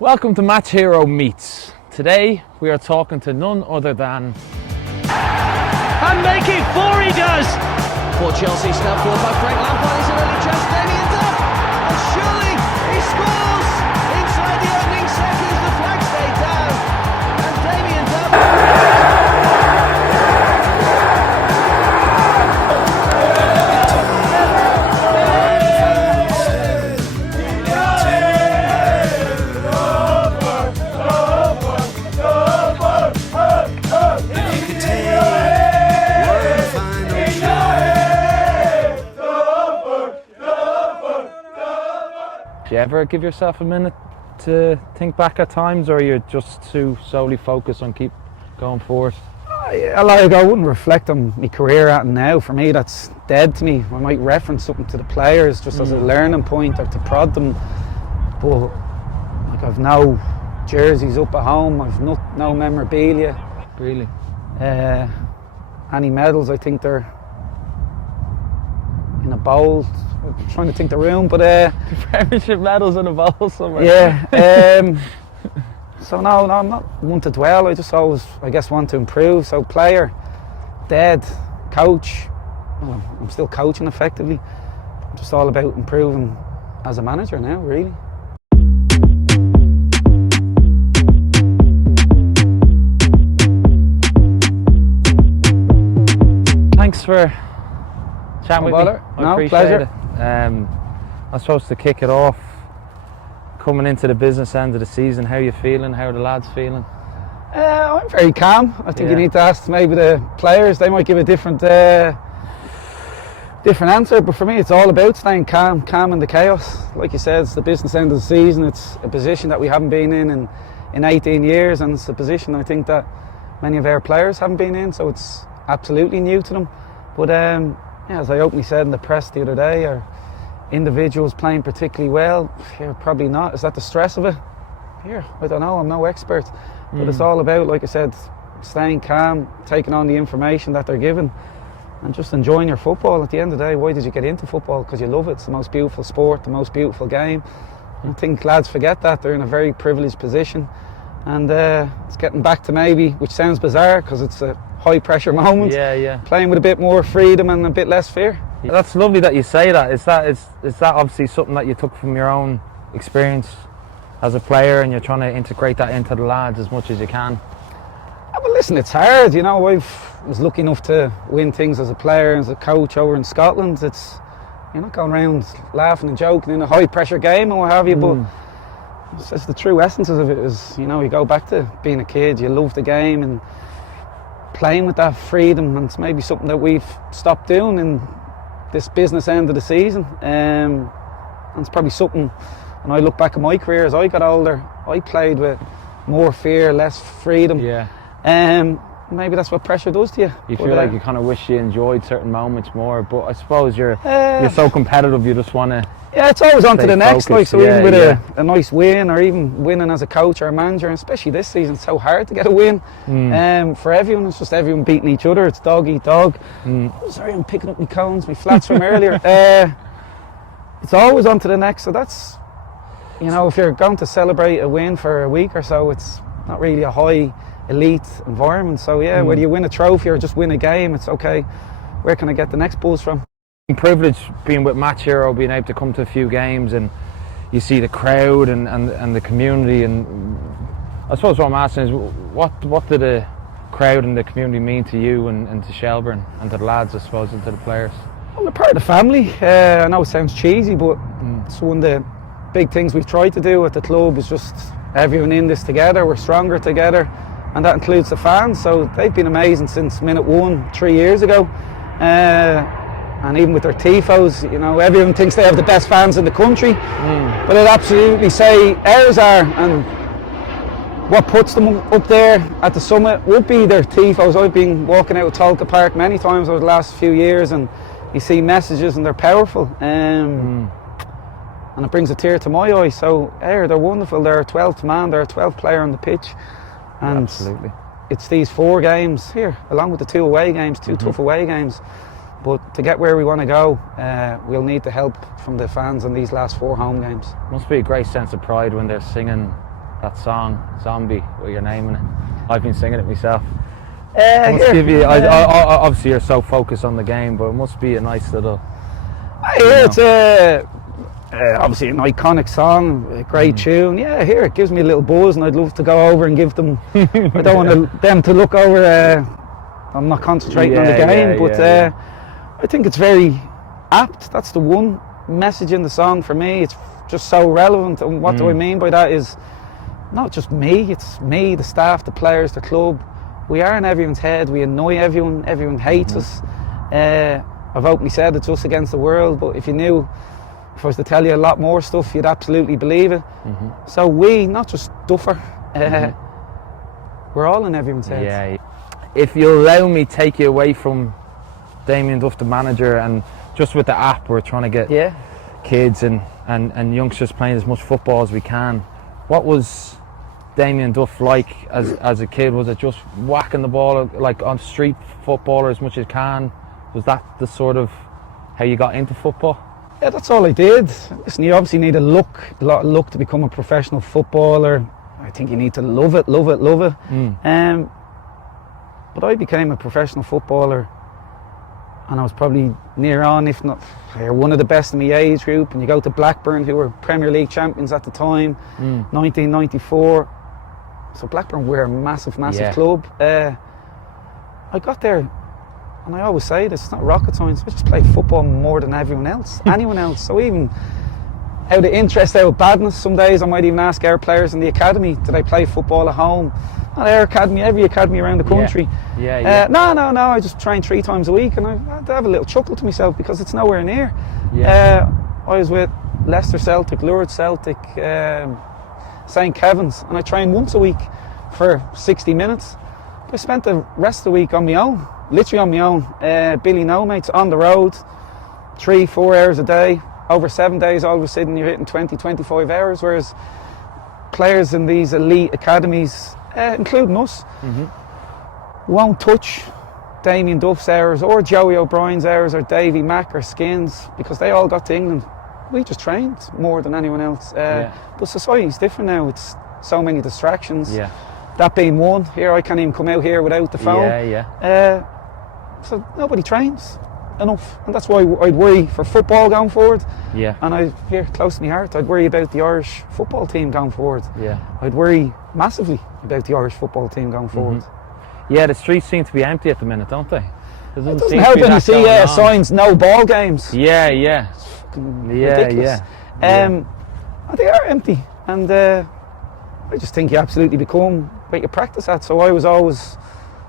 Welcome to Match Hero Meets. Today we are talking to none other than... And making four he does! For Chelsea, stepped forward by Frank Lampard, it's an early chance, Damien Duff! And surely he scores! Inside the opening seconds, the flag stayed down. And Damien Duff... Do you ever give yourself a minute to think back at times, or you're just too solely focused on keep going forward? I wouldn't reflect on my career at now. For me, that's dead to me. I might reference something to the players just as a learning point or to prod them. But like, I've no jerseys up at home. I've no memorabilia. Really? Any medals? I think they're in a bowl. I'm trying to think the room, but Premiership medals in a bowl somewhere. Yeah. So no, I'm not one to dwell. I just always, I guess, want to improve. So player, dead, coach. Well, I'm still coaching effectively. I'm just all about improving as a manager now, really. Thanks for chatting with me. No, appreciate pleasure. it. I suppose to kick it off, coming into the business end of the season, how are you feeling? How are the lads feeling? I'm very calm. I think Yeah. you need to ask maybe the players. They might give a different answer, but for me it's all about staying calm in the chaos. Like you said, it's the business end of the season. It's a position that we haven't been in 18 years, and it's a position I think that many of our players haven't been in, so it's absolutely new to them. But yeah, as I openly said in the press the other day, are individuals playing particularly well? Here, probably not. Is that the stress of it? Here, I don't know, I'm no expert. But it's all about, like I said, staying calm, taking on the information that they're given, and just enjoying your football. At the end of the day, why did you get into football? Because you love it. It's the most beautiful sport, the most beautiful game. I think lads forget that. They're in a very privileged position, and it's getting back to maybe, which sounds bizarre because it's a high pressure moment, Yeah. playing with a bit more freedom and a bit less fear. That's lovely that you say that. Is that obviously something that you took from your own experience as a player, and you're trying to integrate that into the lads as much as you can? Well, listen, it's hard. You know, I was lucky enough to win things as a player, as a coach over in Scotland. You're not going around laughing and joking in a high pressure game and what have you, but it's the true essence of it is, you know, you go back to being a kid, you love the game and playing with that freedom, and it's maybe something that we've stopped doing in this business end of the season. And it's probably something, when I look back at my career as I got older, I played with more fear, less freedom. Yeah. Maybe that's what pressure does to you. You feel like you kind of wish you enjoyed certain moments more, but I suppose you're so competitive, you just want to... Yeah, it's always on to the next. Like, so Yeah, even with a nice win, or even winning as a coach or a manager, and especially this season, it's so hard to get a win. For everyone, it's just everyone beating each other. It's dog eat dog. Sorry, I'm picking up my cones, my flats from earlier. It's always on to the next. So that's, you know, if you're going to celebrate a win for a week or so, it's not really a high elite environment. So yeah, whether you win a trophy or just win a game, it's okay. Where can I get the next buzz from? I'm privileged being with Match Hero, being able to come to a few games, and you see the crowd and the community, and I suppose what I'm asking is, what do the crowd and the community mean to you and to Shelbourne and to the lads, I suppose, and to the players? Well, they're part of the family. I know it sounds cheesy, but it's one of the big things we've tried to do at the club is just everyone in this together. We're stronger together, and that includes the fans. So they've been amazing since minute one 3 years ago. And even with their tifos, you know, everyone thinks they have the best fans in the country, but I'd absolutely say ours are, and what puts them up there at the summit would be their tifos. I've been walking out of Tolka Park many times over the last few years, and you see messages and they're powerful, and it brings a tear to my eye. So they're wonderful. They're a 12th man, they're a 12th player on the pitch, and absolutely, it's these 4 games here, along with the 2 away games, 2 tough away games. But to get where we want to go, we'll need the help from the fans in these last 4 home games. Must be a great sense of pride when they're singing that song, Zombie, what you're naming it. I've been singing it myself. Obviously you're so focused on the game, but it must be a nice little... It's obviously an iconic song, a great tune. Yeah, here it gives me a little buzz, and I'd love to go over and give them. I don't want them to look over. I'm not concentrating on the game, but I think it's very apt. That's the one message in the song for me. It's just so relevant. And what do I mean by that is not just me. It's me, the staff, the players, the club. We are in everyone's head. We annoy everyone. Everyone hates us. I've openly said it's us against the world, but if you knew, if I was to tell you a lot more stuff, you'd absolutely believe it. So we, not just Duffer, we're all in everyone's heads. Yeah. If you'll allow me, take you away from Damien Duff, the manager, and just with the app, we're trying to get kids and youngsters playing as much football as we can. What was Damien Duff like as a kid? Was it just whacking the ball like on street footballer as much as you can? Was that the sort of how you got into football? Yeah, that's all I did. Listen, you obviously need a lot of luck to become a professional footballer. I think you need to love it. But I became a professional footballer, and I was probably near on, if not one of the best in my age group. And you go to Blackburn, who were Premier League champions at the time, 1994. So Blackburn were a massive club. I got there, and I always say this, it's not rocket science. I just played football more than everyone else, anyone else. So even out of interest, out of badness, some days I might even ask our players in the academy, did I play football at home? Not our academy, every academy around the country. No, I just train 3 times a week, and I have a little chuckle to myself because it's nowhere near. I was with Leicester Celtic, Lourdes Celtic, St. Kevin's, and I trained once a week for 60 minutes. I spent the rest of the week on my own, literally on my own. Billy no mates, on the road, 3-4 hours a day. Over 7 days, all of a sudden you're hitting 20-25 hours, whereas players in these elite academies, including us, won't touch Damien Duff's hours or Joey O'Brien's hours or Davy Mack or Skins, because they all got to England. We just trained more than anyone else. But society's different now. It's so many distractions. That being one. Here I can't even come out here without the phone. So nobody trains enough, and that's why I'd worry for football going forward. And I here close to my heart, I'd worry about the Irish football team going forward. I'd worry massively about the Irish football team going forward. The streets seem to be empty at the minute, don't they? It doesn't help when you see signs, no ball games. Ridiculous. And they are empty, and I just think you absolutely become what you practice at. So I was always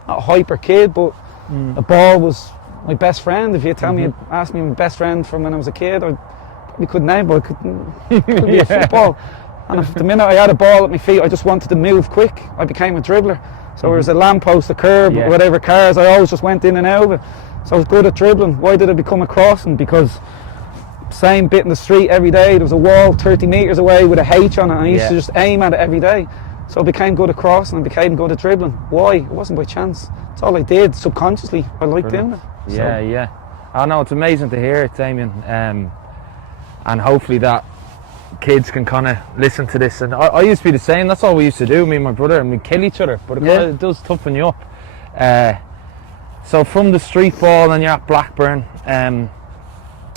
not a hyper kid, but a ball was my best friend. If you tell me, ask me my best friend from when I was a kid, I probably couldn't name, but I could be a football. And if the minute I had a ball at my feet, I just wanted to move quick. I became a dribbler. So there was a lamppost, a curb, whatever cars, I always just went in and out of it. So I was good at dribbling. Why did I become a crossing? Because same bit in the street every day. There was a wall 30 metres away with a H on it, and I used to just aim at it every day. So I became good at crossing and became good at dribbling. Why? It wasn't by chance. It's all I did subconsciously. I liked doing it. I know, it's amazing to hear it, Damien. And hopefully that kids can kind of listen to this. And I used to be the same. That's all we used to do, me and my brother, and we'd kill each other. But it does toughen you up. So from the street ball, and you're at Blackburn.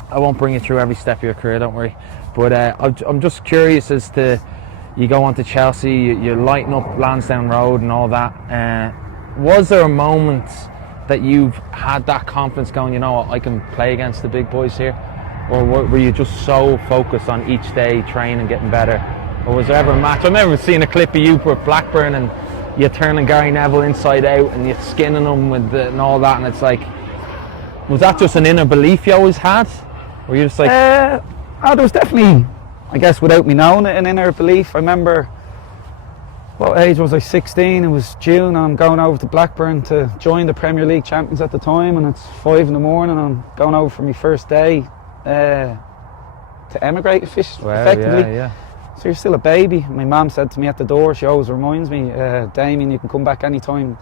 I won't bring you through every step of your career, don't worry. But I'm just curious as to, you go on to Chelsea, you're lighting up Lansdowne Road and all that. Was there a moment that you've had that confidence going, you know what, I can play against the big boys here? Or were you just so focused on each day training and getting better? Or was there ever a match? I remember seeing a clip of you with Blackburn and you're turning Gary Neville inside out and you're skinning him and all that, and it's like, was that just an inner belief you always had? Were you just like... there was definitely, I guess without me knowing it, an inner belief. I remember, what age was I? 16. It was June, and I'm going over to Blackburn to join the Premier League champions at the time, and it's 5 in the morning. I'm going over for my first day to emigrate effectively. So you're still a baby. My mum said to me at the door, she always reminds me, Damien, you can come back anytime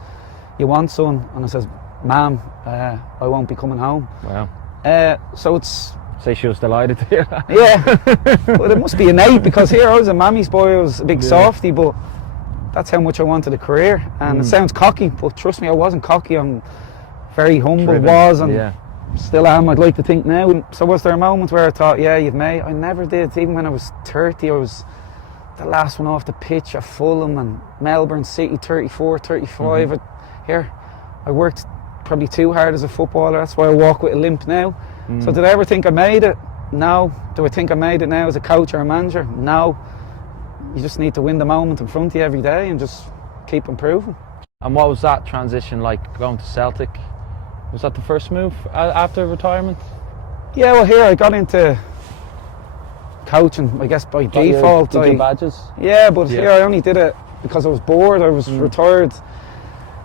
you want, son. And I says, Mum, I won't be coming home. Wow. So it's say she was delighted to hear that. Yeah, but it must be innate, because here I was a mammy's boy, I was a big softie, but that's how much I wanted a career. And it sounds cocky, but trust me, I wasn't cocky. I'm very humble, and still am, I'd like to think now. So was there a moment where I thought, yeah, you've made? I never did. Even when I was 30, I was the last one off the pitch at Fulham and Melbourne City, 34, 35. Here, I worked probably too hard as a footballer. That's why I walk with a limp now. So did I ever think I made it? No. Do I think I made it now as a coach or a manager? No. You just need to win the moment in front of you every day and just keep improving. And what was that transition like, going to Celtic? Was that the first move after retirement? Yeah, well, here I got into coaching, I guess, by default. Did your badges? Yeah, but here I only did it because I was bored. I was retired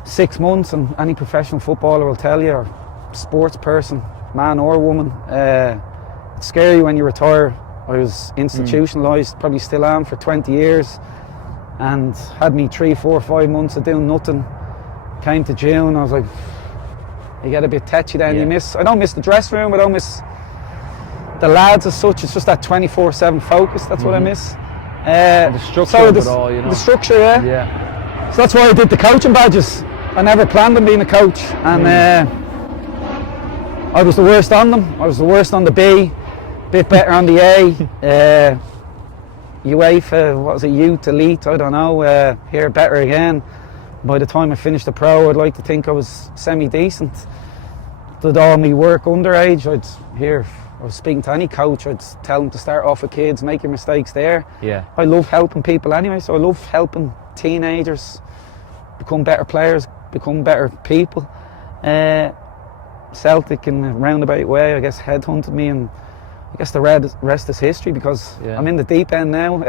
6 months, and any professional footballer will tell you, or sports person, man or woman, it's scary when you retire. I was institutionalised, probably still am, for 20 years, and had me 3, 4, 5 months of doing nothing. Came to June, I was like, you get a bit tetchy then. I don't miss the dressing room, I don't miss the lads as such. It's just that 24/7 focus, that's what I miss. The structure of it all, you know. The structure, yeah. So that's why I did the coaching badges. I never planned on being a coach, and I was the worst on them. I was the worst on the B, bit better on the A. UEFA, what was it, youth, elite, I don't know, here better again. By the time I finished the pro, I'd like to think I was semi-decent. Did all my work underage. I was speaking to any coach, I'd tell them to start off with kids, make your mistakes there. Yeah. I love helping people anyway, so I love helping teenagers become better players, become better people. Celtic, in a roundabout way, I guess, headhunted me, and I guess the rest is history, because I'm in the deep end now.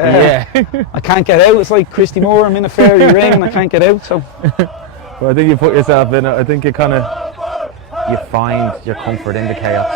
I can't get out. It's like Christy Moore, I'm in a fairy ring and I can't get out. So, well, I think you put yourself in it. I think you find your comfort in the chaos.